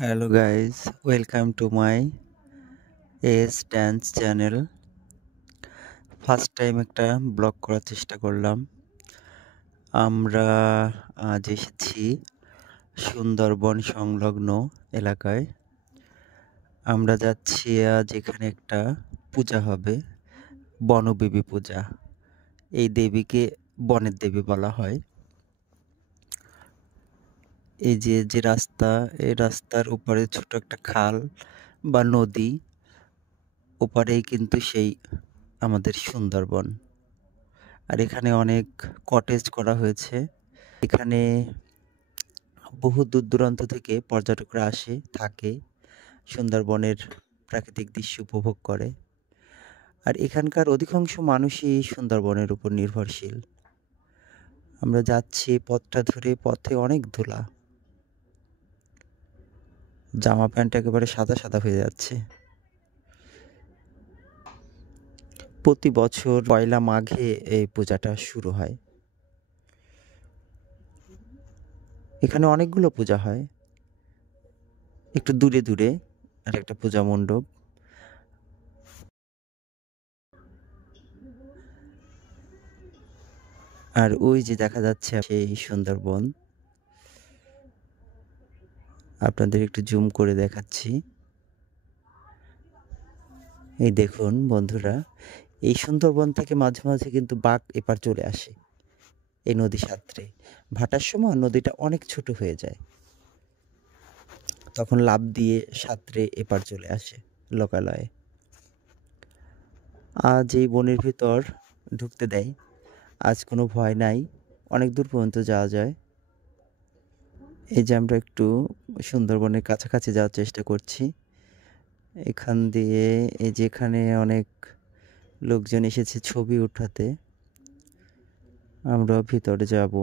Hello guys, welcome to my S dance channel. First time একটা blog করার চেষ্টা করলাম। আমরা আজ এসেছি সুন্দরবন সংলগ্ন এলাকায়। আমরা যাচ্ছি আজ এখানে একটা পূজা হবে, বনদেবী পূজা। এই দেবীকে বনের দেবী বলা হয়। এই যে রাস্তা, এই রাস্তার উপরে ছোট একটা খাল বা নদী, ওপারেই কিন্তু সেই আমাদের সুন্দরবন। আর এখানে অনেক কটেজ করা হয়েছে। এখানে বহু দূর দূরান্ত থেকে পর্যটকরা আসে, থাকে, সুন্দরবনের প্রাকৃতিক দৃশ্য উপভোগ করে। আর এখানকার অধিকাংশ মানুষই সুন্দরবনের উপর নির্ভরশীল। আমরা যাচ্ছি পথটা ধরে, পথে অনেক ধুলা, জামা প্যান্ট একেবারে সাদা সাদা হয়ে যাচ্ছে। প্রতি বছর পয়লা মাঘে এই পূজাটা শুরু হয়। এখানে অনেকগুলো পূজা হয়, একটু দূরে দূরে আর একটা পূজা মণ্ডপ। আর ওই যে দেখা যাচ্ছে সেই সুন্দরবন, আপনাদের একটু জুম করে দেখাচ্ছি। এই দেখুন বন্ধুরা, এই সুন্দরবন থেকে মাঝে মাঝে কিন্তু বাঘ এপার চলে আসে। এই নদী সাঁতরে ভাটার সময় নদীটা অনেক ছোট হয়ে যায়, তখন লাফ দিয়ে সাঁতরে এপার চলে আসে লোকালয়ে। আজ এই বনের ভিতর ঢুকতে দেয়, আজ কোনো ভয় নাই, অনেক দূর পর্যন্ত যাওয়া যায়। এই যে আমরা একটু সুন্দরবনের কাছাকাছি যাওয়ার চেষ্টা করছি। এখান দিয়ে এই যে এখানে অনেক লোকজন এসেছে ছবি উঠাতে। আমরা ভিতরে যাব।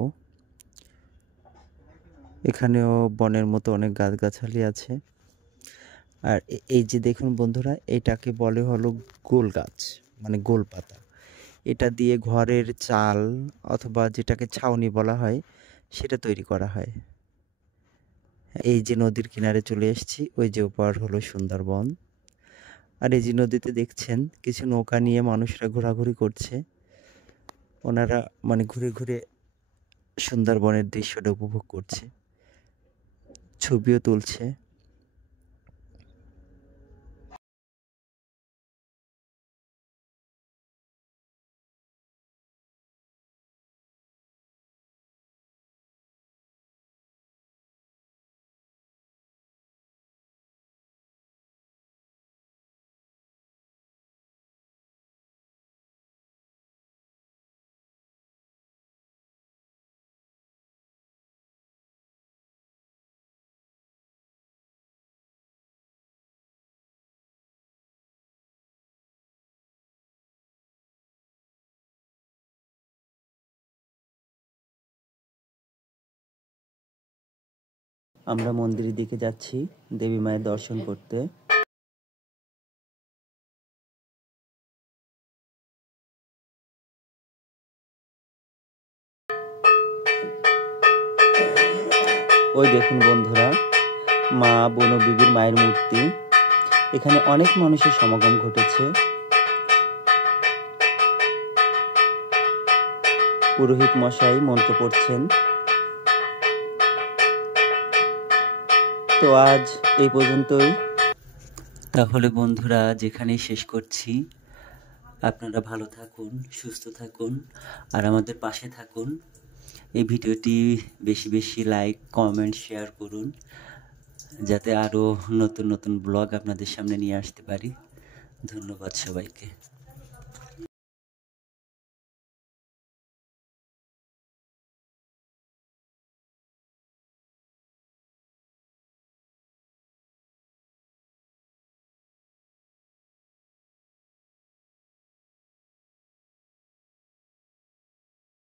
এখানেও বনের মতো অনেক গাছগাছালি আছে। আর এই যে দেখুন বন্ধুরা, এটাকে বলে হলো গোল গাছ, মানে গোল পাতা। এটা দিয়ে ঘরের চাল অথবা যেটাকে ছাউনি বলা হয় সেটা তৈরি করা হয়। এই যে নদীর কিনারে চলে এসেছি, ওই যে ওপার হলো সুন্দরবন। আর এই যে নদীতে দেখছেন কিছু নৌকা নিয়ে মানুষরা ঘোরাঘুরি করছে। ওনারা মানে ঘুরে ঘুরে সুন্দরবনের দৃশ্যটা উপভোগ করছে, ছবিও তুলছে। আমরা মন্দিরের দিকে যাচ্ছি দেবী মায়ের দর্শন করতে। ওই দেখুন বন্ধুরা, মা বনবিবির মায়ের মূর্তি। এখানে অনেক মানুষের সমাগম ঘটেছে। পুরোহিত মশাই মন্ত্র পড়ছেন। তো আজ এই পর্যন্তই। তাহলে বন্ধুরা, যেখানেই শেষ করছি। আপনারা ভালো থাকুন, সুস্থ থাকুন, আর আমাদের পাশে থাকুন। এই ভিডিওটি বেশি বেশি লাইক, কমেন্ট, শেয়ার করুন, যাতে আরও নতুন নতুন ব্লগ আপনাদের সামনে নিয়ে আসতে পারি। ধন্যবাদ সবাইকে।